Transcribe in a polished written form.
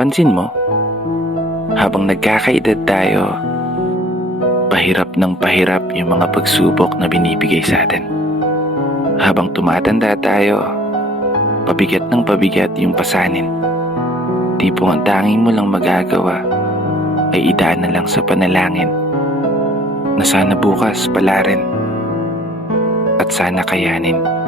Napapansin mo, habang nagkakaedad tayo, pahirap ng pahirap yung mga pagsubok na binibigay sa atin. Habang tumatanda tayo, pabigat ng pabigat yung pasanin. Tipong ang tanging mo lang magagawa ay idaan na lang sa panalangin na sana bukas pala rin at sana kayanin.